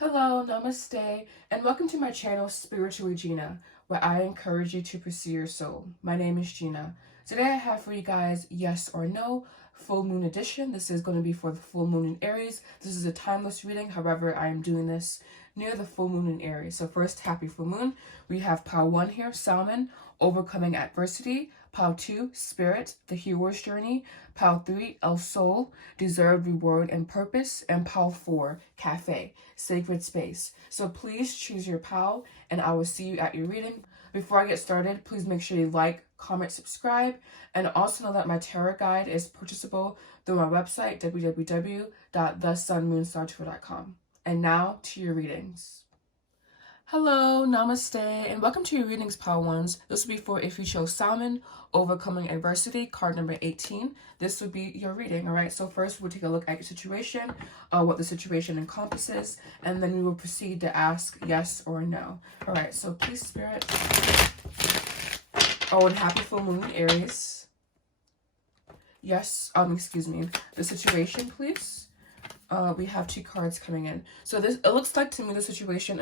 Hello, Namaste, and welcome to my channel, Spiritually Gina, where I encourage you to pursue your soul. My name is Gina. Today I have for you guys yes or no, full moon edition. This is going to be for the full moon in Aries. This is a timeless reading. However, I am doing this near the full moon in Aries. So first, happy full moon. We have pile 1 here, Salmon, overcoming adversity. Pile 2, Spirit, the hero's journey. Pile 3, El Sol, deserved reward and purpose. And pile 4, Cafe, sacred space. So please choose your pile and I will see you at your reading. Before I get started, please make sure you like, comment, subscribe, and also know that my tarot guide is purchasable through my website, www.thesunmoonstartour.com. And now to your readings. Hello, Namaste, and welcome to your readings, pile ones. This will be for if you chose Salmon, overcoming adversity, card number 18. This will be your reading, all right? So first we'll take a look at your situation, what the situation encompasses, and then we will proceed to ask yes or no. All right, so please, Spirit. Oh, and happy full moon, Aries. Yes, the situation, please. We have 2 cards coming in. So it looks like to me the situation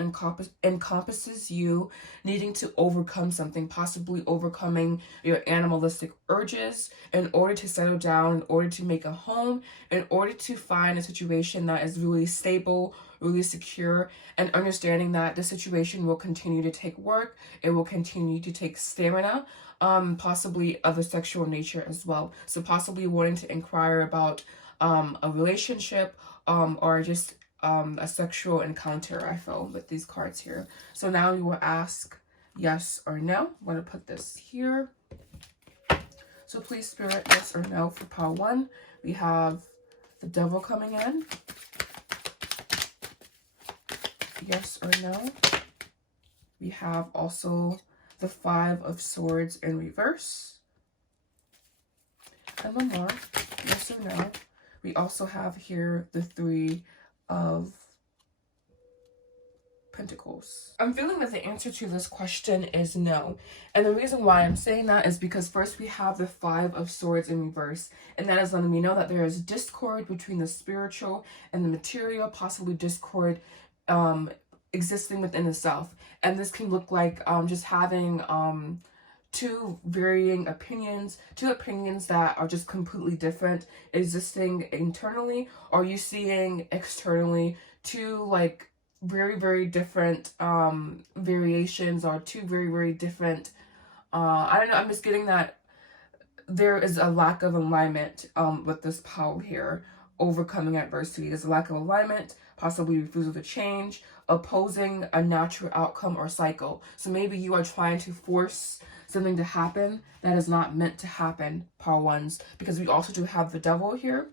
encompasses you needing to overcome something, possibly overcoming your animalistic urges in order to settle down, in order to make a home, in order to find a situation that is really stable, really secure, and understanding that the situation will continue to take work, it will continue to take stamina, possibly of a sexual nature as well. So possibly wanting to inquire about a relationship, or just a sexual encounter, I feel, with these cards here. So now you will ask yes or no. I'm going to put this here. So please, Spirit, yes or no for pile 1. We have the Devil coming in. Yes or no. We have also the 5 of Swords in reverse. And one more, yes or no. We also have here the 3 of Pentacles. I'm feeling that the answer to this question is no. And the reason why I'm saying that is because first we have the 5 of Swords in reverse. And that is letting me know that there is discord between the spiritual and the material, possibly discord existing within the self. And this can look like just having two varying opinions, 2 opinions that are just completely different existing internally, or you seeing externally 2 like very, very different variations, or 2 very, very different, I don't know, I'm just getting that there is a lack of alignment with this pile here, overcoming adversity. There's a lack of alignment, possibly refusal to change, opposing a natural outcome or cycle. So maybe you are trying to force something to happen that is not meant to happen, pile ones, because we also do have the Devil here,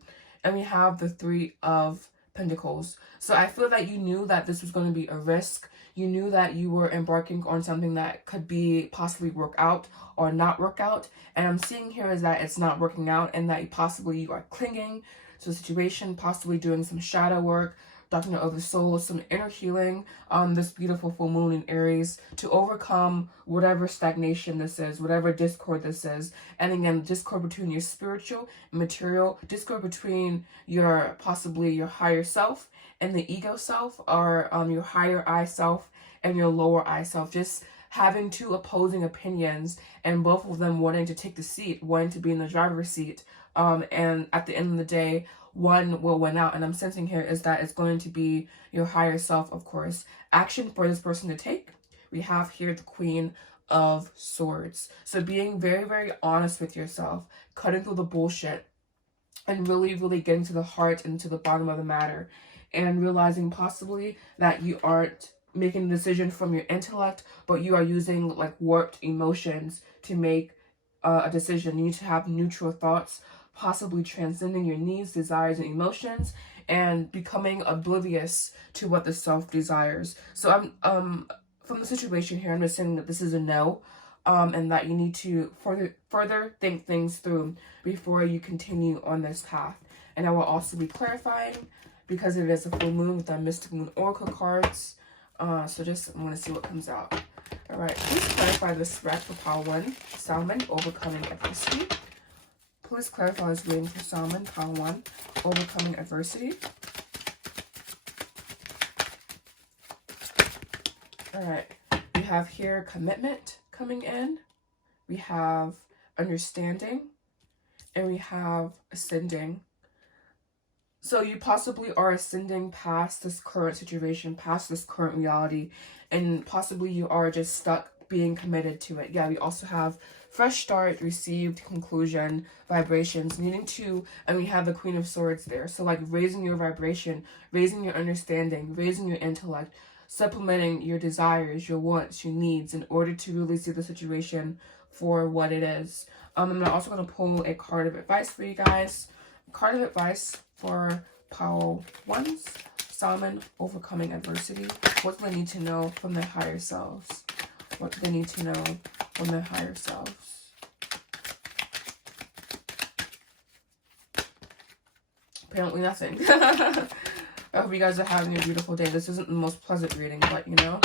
and we have the 3 of Pentacles. So I feel that you knew that this was going to be a risk. You knew that you were embarking on something that could be possibly work out or not work out. And I'm seeing here is that it's not working out, and that you are clinging to the situation, possibly doing some shadow work, doctrine of the soul, some inner healing, this beautiful full moon in Aries, to overcome whatever stagnation this is, whatever discord this is. And again, discord between your spiritual and material, discord between your, possibly your higher self and the ego self, or your higher I self and your lower I self. Just having 2 opposing opinions, and both of them wanting to take the seat, wanting to be in the driver's seat. And at the end of the day, one will win out. And I'm sensing here is that it's going to be your higher self, of course. Action for this person to take. We have here the Queen of Swords. So being very, very honest with yourself, cutting through the bullshit, and really, really getting to the heart and to the bottom of the matter, and realizing possibly that you aren't making a decision from your intellect, but you are using like warped emotions to make a decision. You need to have neutral thoughts, possibly transcending your needs, desires, and emotions, and becoming oblivious to what the self desires. So I'm from the situation here, I'm just saying that this is a no, and that you need to further think things through before you continue on this path. And I will also be clarifying, because it is a full moon, with our Mystic Moon Oracle cards. So just, I'm going to see what comes out. All right, please clarify the spread for pile 1, Salmon, overcoming adversity. Please clarify this reading for Salmon, pile 1, overcoming adversity. All right. We have here commitment coming in. We have understanding. And we have ascending. So you possibly are ascending past this current situation, past this current reality, and possibly you are just stuck being committed to it. Yeah, we also have fresh start, received, conclusion, vibrations, needing to, and we have the Queen of Swords there. So like raising your vibration, raising your understanding, raising your intellect, supplementing your desires, your wants, your needs in order to really see the situation for what it is. I'm also going to pull a card of advice for you guys. Card of advice for Pile 1s. Salmon, overcoming adversity. What do they need to know from their higher selves? What do they need to know from their higher selves? Apparently nothing. I hope you guys are having a beautiful day. This isn't the most pleasant reading, but you know,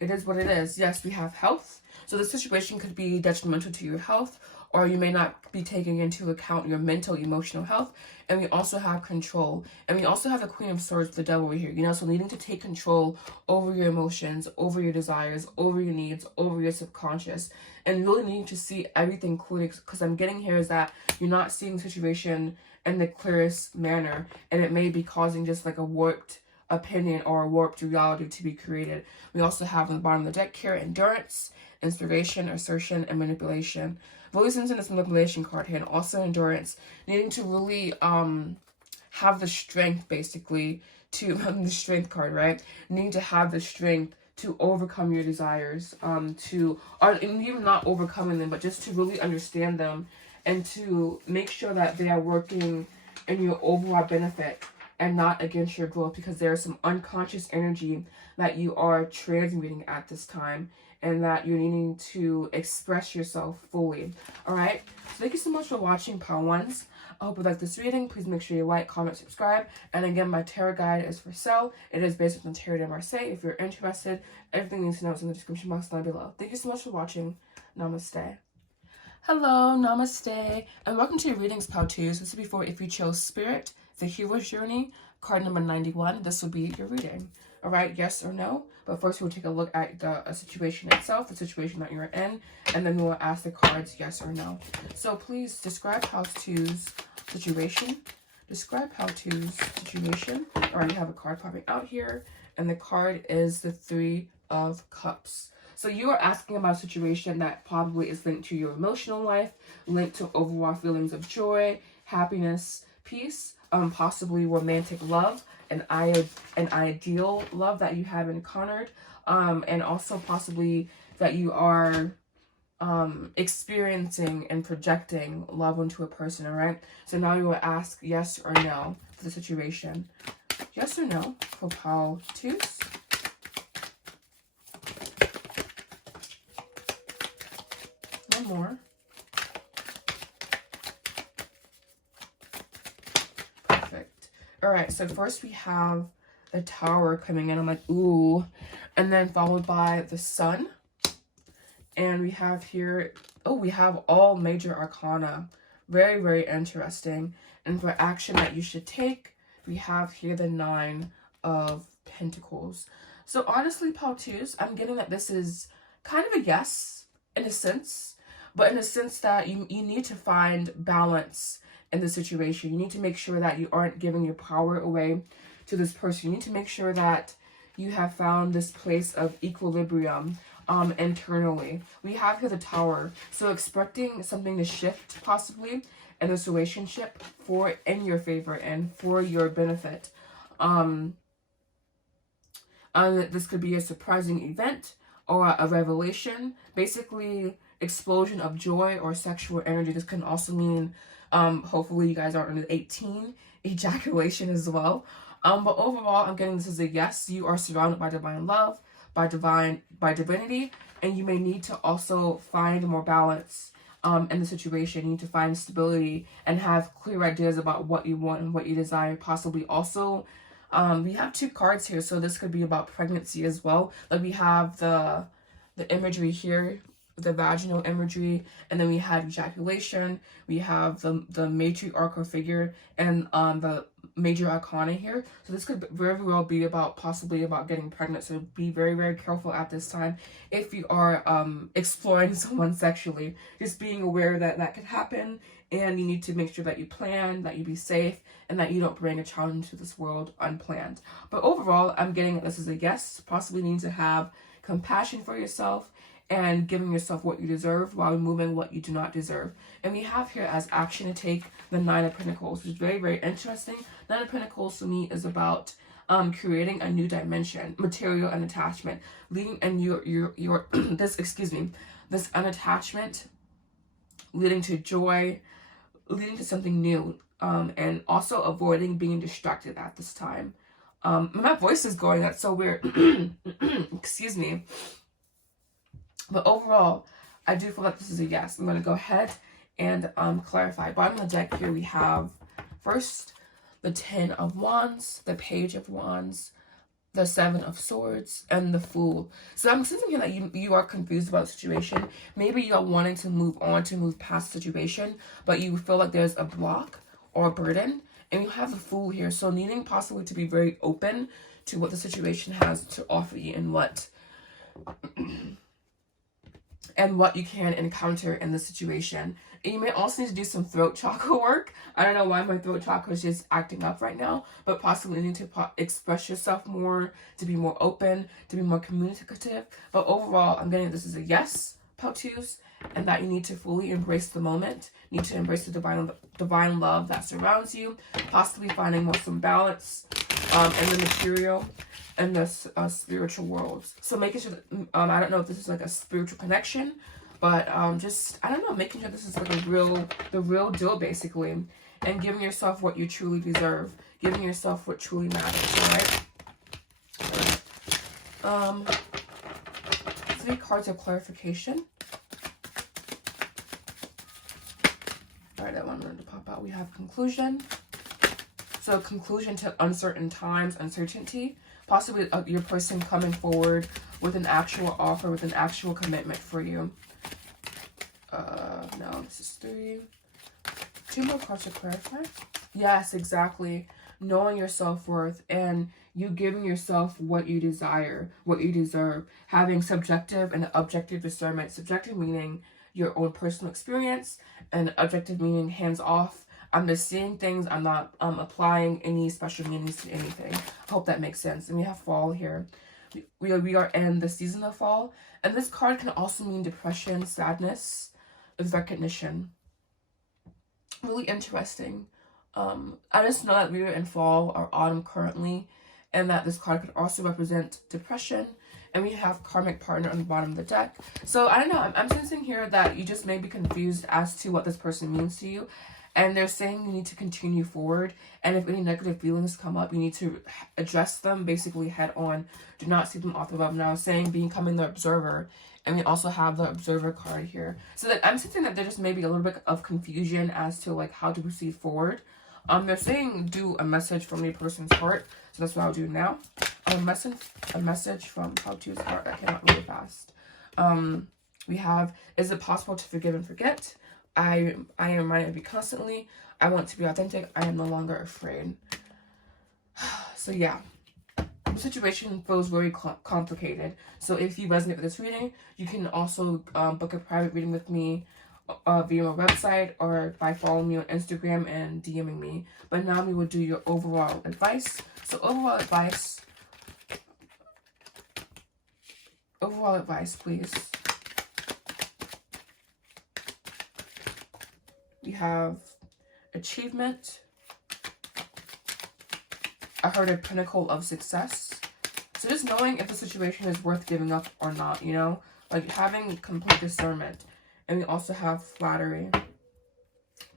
it is what it is. Yes, we have health. So this situation could be detrimental to your health, or you may not be taking into account your mental, emotional health. And we also have control. And we also have the Queen of Swords, the Devil right here. You know, so needing to take control over your emotions, over your desires, over your needs, over your subconscious. And really needing to see everything clearly. Because I'm getting here is that you're not seeing the situation in the clearest manner. And it may be causing just like a warped opinion or a warped reality to be created. We also have on the bottom of the deck here, endurance, inspiration, assertion, and manipulation. Really sensing this manipulation card here, and also endurance, needing to really have the strength, basically, to the strength card, right? Needing to have the strength to overcome your desires, or even not overcoming them, but just to really understand them and to make sure that they are working in your overall benefit and not against your growth, because there is some unconscious energy that you are transmuting at this time and that you're needing to express yourself fully. All right. So thank you so much for watching, Pile 1s. I hope you like this reading. Please make sure you like, comment, subscribe. And again, my tarot guide is for sale. It is based on Tarot de Marseille. If you're interested, everything you need to know is in the description box down below. Thank you so much for watching. Namaste. Hello, namaste, and welcome to your readings, Pile 2s. This will be for if you chose Spirit, the Hero's Journey, card number 91. This will be your reading. All right, yes or no? But first we'll take a look at the situation itself, the situation that you're in, and then we'll ask the cards yes or no. So please describe Pile 2's situation. Describe Pile 2's situation. All right, you have a card popping out here, and the card is the Three of Cups. So you are asking about a situation that probably is linked to your emotional life, linked to overall feelings of joy, happiness, peace, possibly romantic love, an ideal love that you have encountered, and also possibly that you are experiencing and projecting love onto a person, all right? So now you will ask yes or no for the situation. Yes or no for Pile 2s. More. Perfect. All right, so first we have the Tower coming in. I'm like, ooh. And then followed by the Sun. And we have here, oh, we have all major arcana. Very, very interesting. And for action that you should take, we have here the Nine of Pentacles. So honestly, Pile 2s, I'm getting that this is kind of a yes, in a sense. But in the sense that you need to find balance in the situation. You need to make sure that you aren't giving your power away to this person. You need to make sure that you have found this place of equilibrium internally. We have here the Tower. So expecting something to shift possibly in this relationship in your favor and for your benefit. This could be a surprising event or a revelation. Basically, explosion of joy or sexual energy. This can also mean hopefully you guys are under 18, ejaculation as well. But overall, I'm getting this as a yes. You are surrounded by divine love, by divinity, and you may need to also find more balance in the situation. You need to find stability and have clear ideas about what you want and what you desire. Possibly also, we have two cards here, so this could be about pregnancy as well. Like we have the imagery here the vaginal imagery, and then we had ejaculation. We have the matriarchal figure and the major arcana here. So this could very well be about, possibly about getting pregnant. So be very, very careful at this time if you are exploring someone sexually. Just being aware that that could happen, and you need to make sure that you plan, that you be safe, and that you don't bring a child into this world unplanned. But overall, I'm getting this is a yes. Possibly need to have compassion for yourself and giving yourself what you deserve while removing what you do not deserve. And we have here as action to take the Nine of Pentacles, which is very, very interesting. Nine of Pentacles to me is about creating a new dimension, material and attachment, leading and your this this unattachment, leading to joy, leading to something new, and also avoiding being distracted at this time. My voice is going, that's so weird. Excuse me. But overall, I do feel like this is a yes. I'm going to go ahead and clarify. Bottom of the deck here we have first the 10 of Wands, the Page of Wands, the 7 of Swords, and the Fool. So I'm sensing here that you are confused about the situation. Maybe you're wanting to move on, to move past the situation, but you feel like there's a block or a burden. And you have the Fool here, so needing possibly to be very open to what the situation has to offer you and what you can encounter in the situation. And you may also need to do some throat chakra work. I don't know why my throat chakra is just acting up right now, but possibly need to express yourself more, to be more open, to be more communicative. But overall, I'm getting this is a yes, Pautus, and that you need to fully embrace the moment, need to embrace the divine love that surrounds you, possibly finding more some balance in the material and the spiritual worlds. So making sure that, I don't know if this is like a spiritual connection, but just, I don't know, making sure this is like the real deal basically, and giving yourself what you truly deserve, giving yourself what truly matters, all right? 3 cards of clarification. All right, that one wanted to pop out. We have conclusion. So conclusion to uncertain times, uncertainty. Possibly your person coming forward with an actual offer, with an actual commitment for you. No, this is 3. 2 more cards to clarify. Yes, exactly. Knowing your self-worth and you giving yourself what you desire, what you deserve. Having subjective and objective discernment. Subjective meaning your own personal experience, and objective meaning hands-off. I'm just seeing things. I'm not applying any special meanings to anything. I hope that makes sense. And we have fall here. We are in the season of fall. And this card can also mean depression, sadness, recognition. Really interesting. I just know that we are in fall or autumn currently, and that this card could also represent depression. And we have karmic partner on the bottom of the deck. So I don't know, I'm sensing here that you just may be confused as to what this person means to you. And they're saying you need to continue forward. And if any negative feelings come up, you need to address them basically head on. Do not see them off the above. Now saying becoming the observer. And we also have the observer card here. So that I'm sensing that there just may be a little bit of confusion as to like how to proceed forward. They're saying do a message from your person's heart. So that's what I'll do now. A message from Pautu's heart. I cannot really fast. We have, is it possible to forgive and forget? I am reminded of you constantly. I want to be authentic. I am no longer afraid. So yeah, the situation feels very complicated. So if you resonate with this reading, you can also book a private reading with me via my website or by following me on Instagram and DMing me. But now we will do your overall advice. So overall advice, please. We have achievement. I heard a pinnacle of success. So just knowing if the situation is worth giving up or not, you know? Like having complete discernment. And we also have flattery.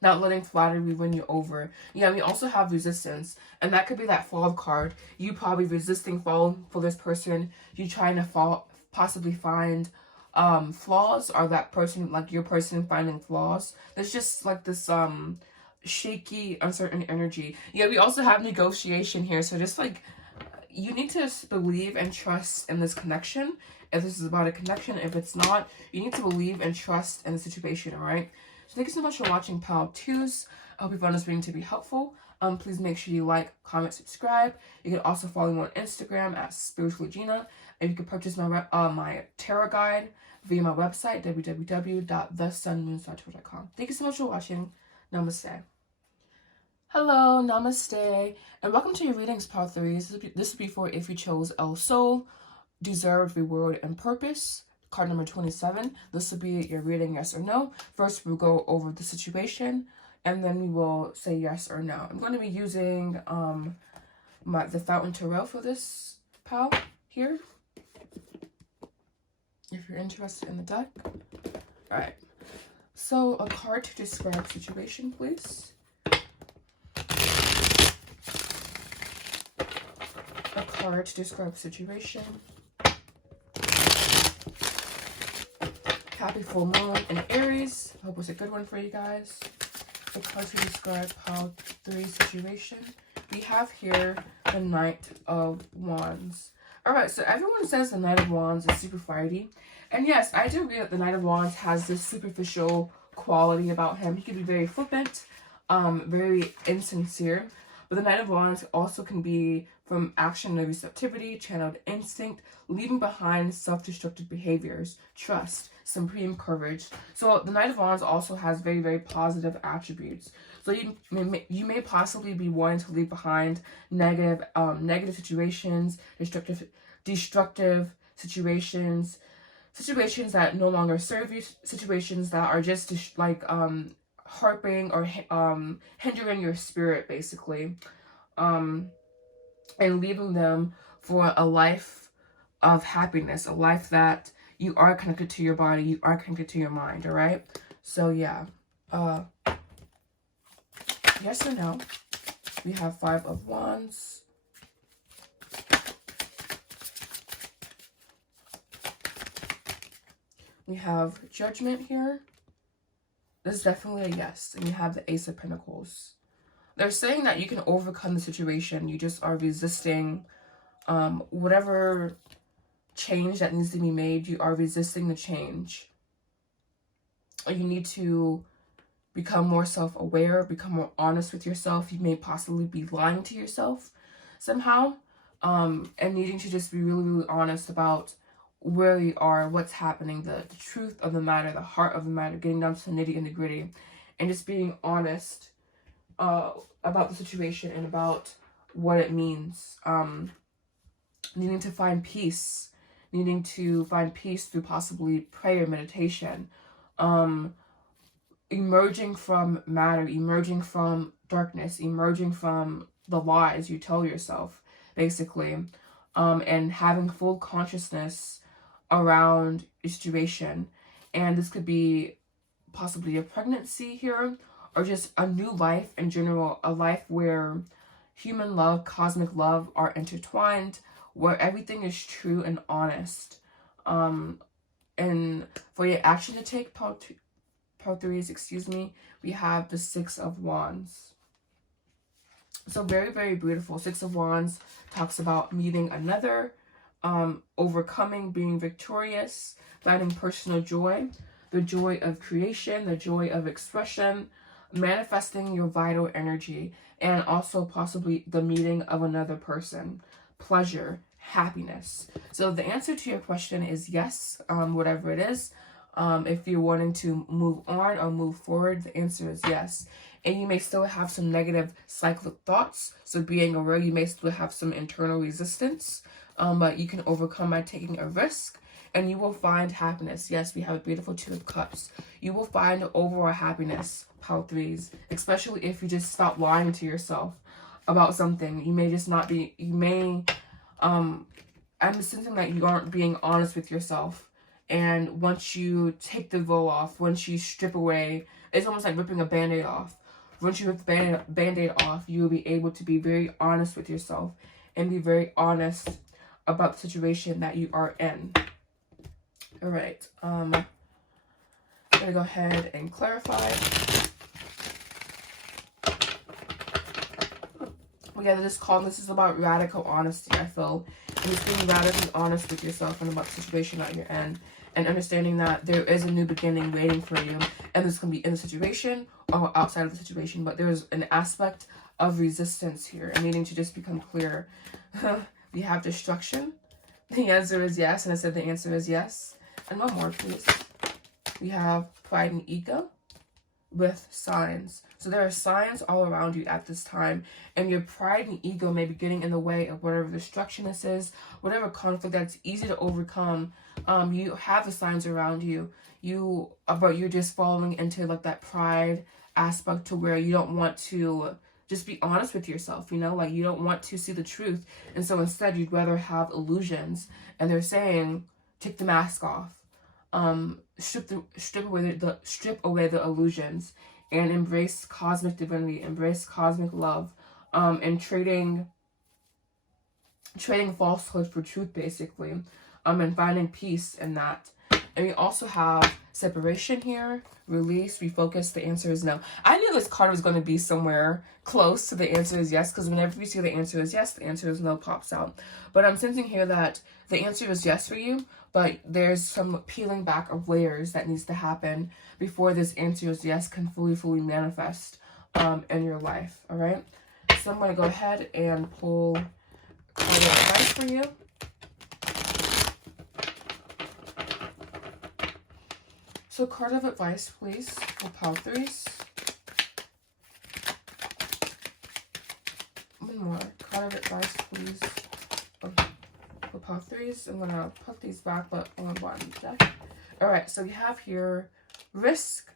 Not letting flattery win you over. Yeah, we also have resistance. And that could be that fall card. You probably resisting fall for this person. You trying to possibly find flaws, or that person, like your person finding flaws. There's just like this shaky, uncertain energy. Yeah, we also have negotiation here. So just like you need to believe and trust in this connection if this is about a connection. If it's not, you need to believe and trust in the situation, all right? So thank you so much for watching Pile 2s. I hope you found this reading to be helpful. Please make sure you like, comment, subscribe. You can also follow me on Instagram at Spiritually Gina. And you can purchase my tarot guide via my website, www.thesunmoonstartool.com. Thank you so much for watching. Namaste. Hello, namaste, and welcome to your readings, Part 3s. This will be for if you chose El Sol, Deserved, Reward, and Purpose. Card number 27. This will be your reading, yes or no. First, we'll go over the situation, and then we will say yes or no. I'm going to be using the Fountain Tarot for this pile here, if you're interested in the deck. All right. So, a card to describe situation, please. A card to describe situation. Happy full moon in Aries. I hope it was a good one for you guys. A card to describe pile 3 situation. We have here the Knight of Wands. Alright, so everyone says the Knight of Wands is super fighty. And yes, I do agree that the Knight of Wands has this superficial quality about him. He can be very flippant, very insincere. But the Knight of Wands also can be from action and receptivity, channeled instinct, leaving behind self-destructive behaviors, trust, supreme courage. So the Knight of Wands also has very, very positive attributes. So you may possibly be wanting to leave behind negative situations, destructive situations that no longer serve you, situations that are just harping or hindering your spirit, basically, and leaving them for a life of happiness, a life that you are connected to your body, you are connected to your mind. All right, so yeah, yes or no. We have 5 of Wands. We have Judgment here. This is definitely a yes. And you have the Ace of Pentacles. They're saying that you can overcome the situation. You just are resisting whatever change that needs to be made. You are resisting the change. Or you need to become more self-aware, become more honest with yourself. You may possibly be lying to yourself somehow. And needing to just be really, really honest about where you are, what's happening, the truth of the matter, the heart of the matter, getting down to the nitty and the gritty, and just being honest about the situation and about what it means. Needing to find peace, through possibly prayer, meditation, emerging from matter, emerging from darkness, emerging from the lies you tell yourself, basically, and having full consciousness around your situation. And this could be possibly a pregnancy here, or just a new life in general, a life where human love, cosmic love are intertwined, where everything is true and honest. And for your action to take, part 3s, we have the 6 of Wands. So very, very beautiful. 6 of Wands talks about meeting another, overcoming, being victorious, finding personal joy, the joy of creation, the joy of expression, manifesting your vital energy, and also possibly the meeting of another person, pleasure, happiness. So the answer to your question is yes, whatever it is. If you're wanting to move on or move forward, the answer is yes. And you may still have some negative cyclic thoughts. So being aware, you may still have some internal resistance, but you can overcome by taking a risk, and you will find happiness. Yes, we have a beautiful 2 of Cups. You will find overall happiness, Pile 3s, especially if you just stop lying to yourself about something. You may just not be, I'm sensing that you aren't being honest with yourself. And once you take the veil off, once you strip away, it's almost like ripping a Band-Aid off. Once you rip the Band-Aid off, you will be able to be very honest with yourself and be very honest about the situation that you are in. All right. I'm going to go ahead and clarify. We got this call. This is about radical honesty, I feel. And just being radically honest with yourself and about the situation that you're in. And understanding that there is a new beginning waiting for you. And this can be in the situation or outside of the situation. But there's an aspect of resistance here and needing to just become clear. We have destruction. The answer is yes. And I said the answer is yes. And one more, please. We have pride and ego with signs. So there are signs all around you at this time, and your pride and ego may be getting in the way of whatever destruction this is, whatever conflict that's easy to overcome. You have the signs around you. But you're just falling into like that pride aspect to where you don't want to just be honest with yourself, you know, like you don't want to see the truth. And so instead you'd rather have illusions. And they're saying, take the mask off. Strip away the illusions and embrace cosmic divinity, embrace cosmic love, and trading falsehood for truth, basically, and finding peace in that. And we also have separation here, release, refocus. The answer is no. I knew this card was going to be somewhere close to the answer is yes, because whenever you see the answer is yes, the answer is no pops out. But I'm sensing here that the answer is yes for you, but there's some peeling back of layers that needs to happen before this answer is yes can fully manifest in your life. All right. So I'm going to go ahead and pull a card of advice for you. So card of advice, please, for pile threes. One more. Card of advice, please, for pile threes. I'm going to put these back, but on the bottom of the deck. Alright, so we have here risk.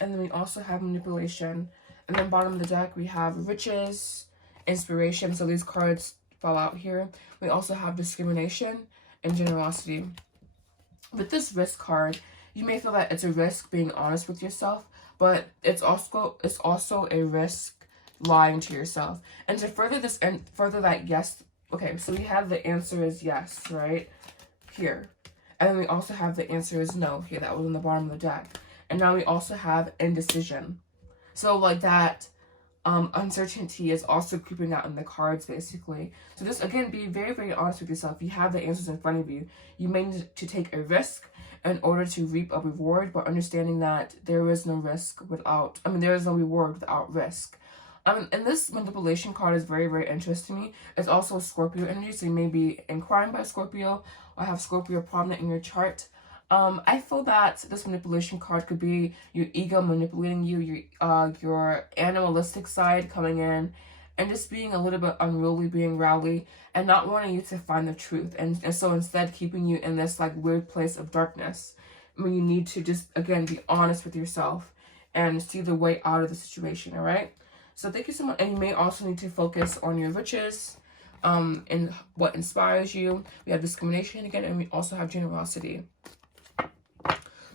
And then we also have manipulation. And then bottom of the deck, we have riches, inspiration. So these cards fall out here. We also have discrimination and generosity. With this risk card, you may feel that it's a risk being honest with yourself, but it's also a risk lying to yourself. And to further this and further that yes, okay, so we have the answer is yes, right? Here. And then we also have the answer is no here. That was on the bottom of the deck. And now we also have indecision. So like that uncertainty is also creeping out in the cards, basically. So just, again, be very honest with yourself. You have the answers in front of you. You may need to take a risk in order to reap a reward, but understanding that there is no risk without, there is no reward without risk. And this manipulation card is very interesting to me. It's also Scorpio energy, so you may be inquiring by Scorpio or have Scorpio prominent in your chart. I feel that this manipulation card could be your ego manipulating you, your animalistic side coming in, and just being a little bit unruly, being rowdy, and not wanting you to find the truth. And so instead keeping you in this like weird place of darkness. You need to just, again, be honest with yourself and see the way out of the situation, all right? So thank you so much. And you may also need to focus on your riches, and what inspires you. We have discrimination again, and we also have generosity.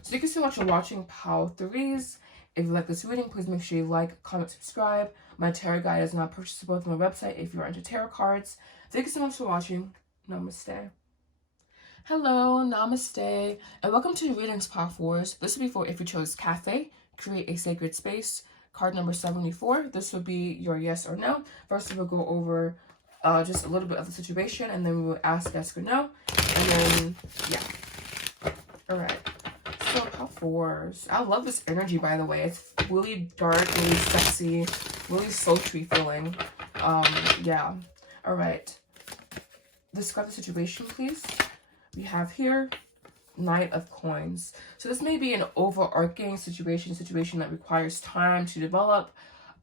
So thank you so much for watching Pile Threes. If you like this reading, please make sure you like, comment, subscribe. My tarot guide is now purchasable on my website if you're into tarot cards. Thank you so much for watching. Namaste. Hello, namaste, and welcome to Readings Pile Fours. This will be for if you chose Cafe, Create a Sacred Space, card number 74. This will be your yes or no. First, we'll go over just a little bit of the situation, and then we will ask yes or no, and then, yeah. All right. So Pile Fours. I love this energy, by the way. It's really dark, really sexy, really sultry feeling. Yeah. All right. Describe the situation, please. We have here Knight of Coins. So this may be an overarching situation that requires time to develop,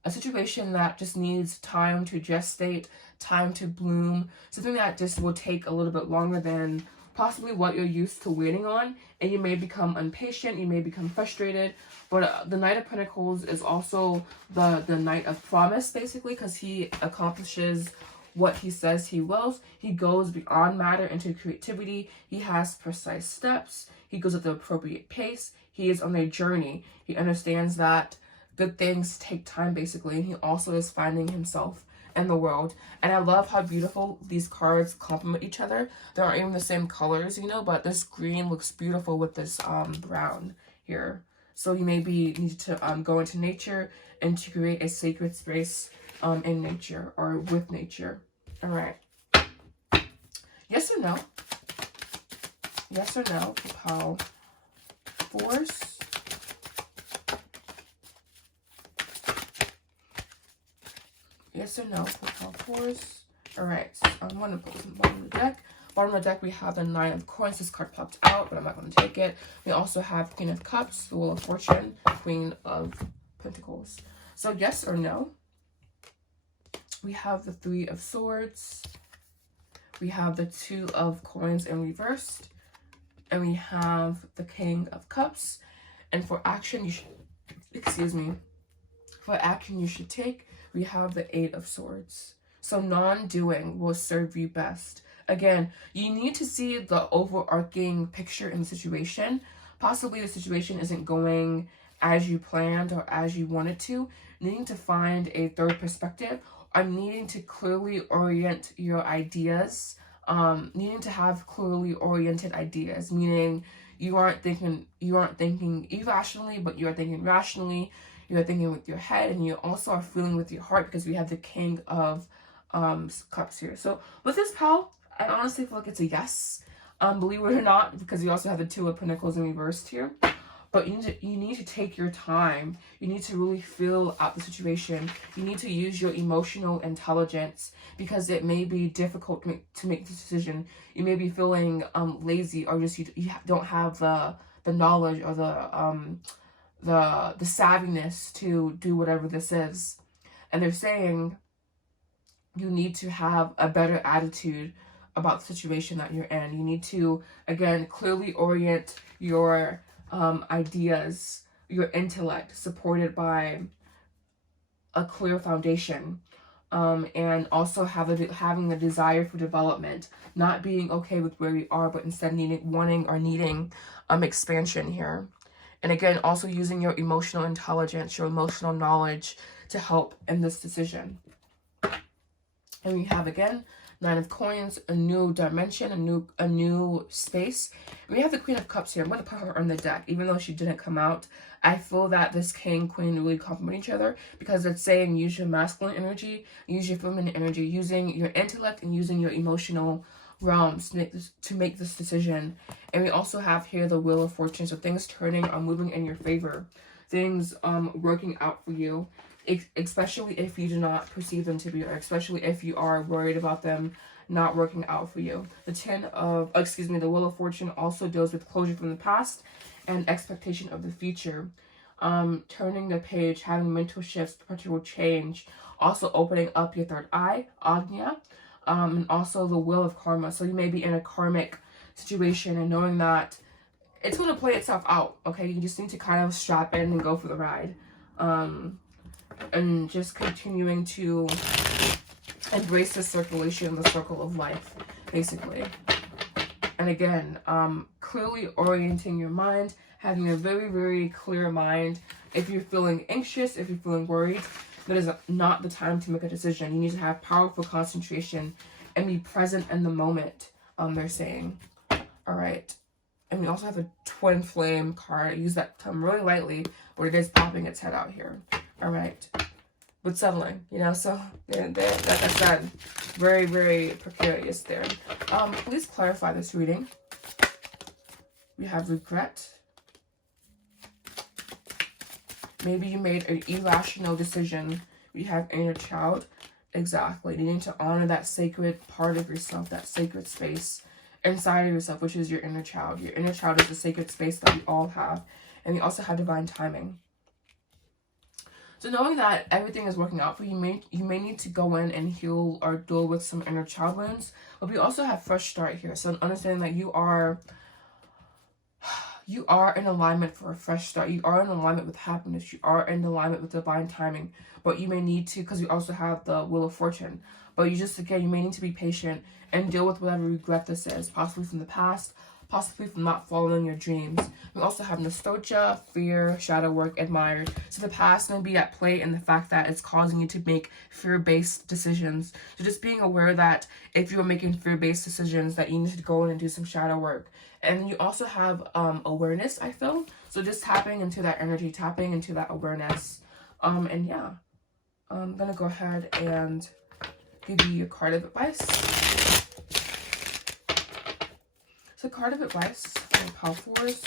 a situation that just needs time to gestate, time to bloom, something that just will take a little bit longer than possibly what you're used to waiting on, and you may become impatient, you may become frustrated. But the Knight of Pentacles is also the Knight of Promise, basically, because he accomplishes what he says he wills. He goes beyond matter into creativity. He has precise steps. He goes at the appropriate pace. He is on a journey. He understands that good things take time, basically, and he also is finding himself in the world. And I love how beautiful these cards complement each other. They aren't even the same colors, you know, but this green looks beautiful with this brown here. So you maybe need to go into nature and to create a sacred space in nature or with nature. All right. Yes or no? Yes or no for pile 4s. Yes or no for pile 4s. Alright, so I'm going to put this in the bottom of the deck. Bottom of the deck, we have the 9 of Coins. This card popped out, but I'm not going to take it. We also have Queen of Cups, the Wheel of Fortune, Queen of Pentacles. So yes or no? We have the 3 of Swords. We have the 2 of Coins in reversed. And we have the King of Cups. And for action, you should, excuse me, for action you should take, we have the 8 of Swords. So non-doing will serve you best. Again, you need to see the overarching picture in the situation. Possibly the situation isn't going as you planned or as you wanted to. Needing to find a third perspective, or needing to clearly orient your ideas. Needing to have clearly oriented ideas, meaning you aren't thinking irrationally, but you are thinking rationally. You are thinking with your head, and you also are feeling with your heart, because we have the King of Cups here. So with this pal, I honestly feel like it's a yes. Believe it or not, because you also have the 2 of Pentacles in reversed here. But you need to take your time. You need to really feel out the situation. You need to use your emotional intelligence, because it may be difficult to make the decision. You may be feeling lazy, or just you don't have the knowledge or the savviness to do whatever this is. And they're saying you need to have a better attitude about the situation that you're in. You need to, again, clearly orient your ideas, your intellect, supported by a clear foundation, and also having the desire for development, not being okay with where you are, but instead needing expansion here. And again, also using your emotional intelligence, your emotional knowledge to help in this decision. And we have, again, 9 of Coins, a new dimension, a new space. We have the Queen of Cups here. I'm going to put her on the deck. Even though she didn't come out, I feel that this King, Queen really complement each other, because it's saying use your masculine energy, use your feminine energy, using your intellect and using your emotional realms to make this decision. And we also have here the Wheel of Fortune. So things turning or moving in your favor. Things working out for you. Especially if you do not perceive them to be, or especially if you are worried about them not working out for you. The Wheel of Fortune also deals with closure from the past and expectation of the future. Turning the page, having mental shifts, perpetual change, also opening up your third eye, Agnya, and also the Wheel of Karma. So you may be in a karmic situation and knowing that it's going to play itself out, okay? You just need to kind of strap in and go for the ride. And just continuing to embrace the circulation, the circle of life, basically. And again, clearly orienting your mind, having a very, very clear mind. If you're feeling anxious, if you're feeling worried, that is not the time to make a decision. You need to have powerful concentration and be present in the moment, they're saying. All right. And we also have a twin flame card. I use that term really lightly, but it is popping its head out here. All right. But settling, so like I said, very, very precarious there. Please clarify this reading. We have regret. Maybe you made an irrational decision. We have inner child. Exactly. Needing to honor that sacred part of yourself, that sacred space inside of yourself, which is your inner child. Your inner child is the sacred space that we all have. And we also have divine timing. So knowing that everything is working out for you, you may need to go in and heal or deal with some inner child wounds. But we also have fresh start here. So understanding that you are in alignment for a fresh start. You are in alignment with happiness. You are in alignment with divine timing. But you may need to, because we also have the Wheel of Fortune. But you may need to be patient and deal with whatever regret this is, possibly from the past, possibly from not following your dreams. We also have nostalgia, fear, shadow work, admired. So the past may be at play in the fact that it's causing you to make fear-based decisions. So just being aware that if you are making fear-based decisions, that you need to go in and do some shadow work. And you also have awareness, I feel. So just tapping into that energy, tapping into that awareness. And yeah, I'm going to go ahead and give you a card of advice. So card of advice for pile 4s.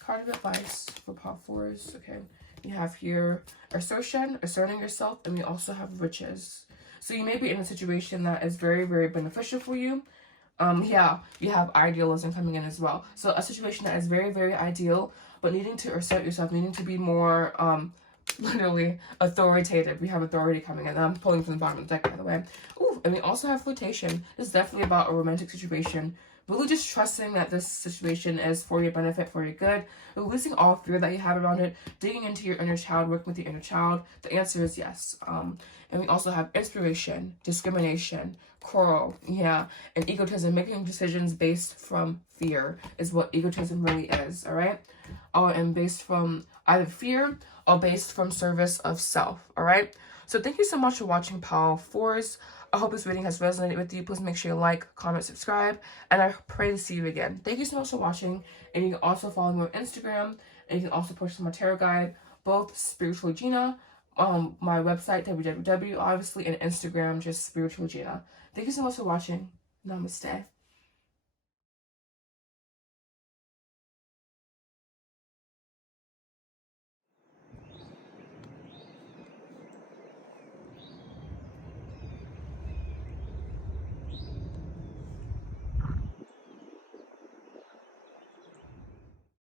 Card of advice for pile 4s. Okay. We have here assertion, asserting yourself, and we also have riches. So you may be in a situation that is very, very beneficial for you. Yeah, you have idealism coming in as well. So a situation that is very, very ideal, but needing to assert yourself, needing to be more, literally authoritative. We have authority coming in. I'm pulling from the bottom of the deck, by the way. Ooh, and we also have flirtation. This is definitely about a romantic situation. Really just trusting that this situation is for your benefit, for your good. Releasing all fear that you have around it. Digging into your inner child, working with your inner child. The answer is yes. And we also have inspiration, discrimination, quarrel, yeah, and egotism. Making decisions based from fear is what egotism really is, all right? And based from either fear or based from service of self, all right? So thank you so much for watching pile 4s. I hope this reading has resonated with you. Please make sure you like, comment, subscribe, and I pray to see you again. Thank you so much for watching, and you can also follow me on Instagram, and you can also purchase my tarot guide, both Spiritual Gina, my website, www, obviously, and Instagram, just Spiritual Gina. Thank you so much for watching. Namaste.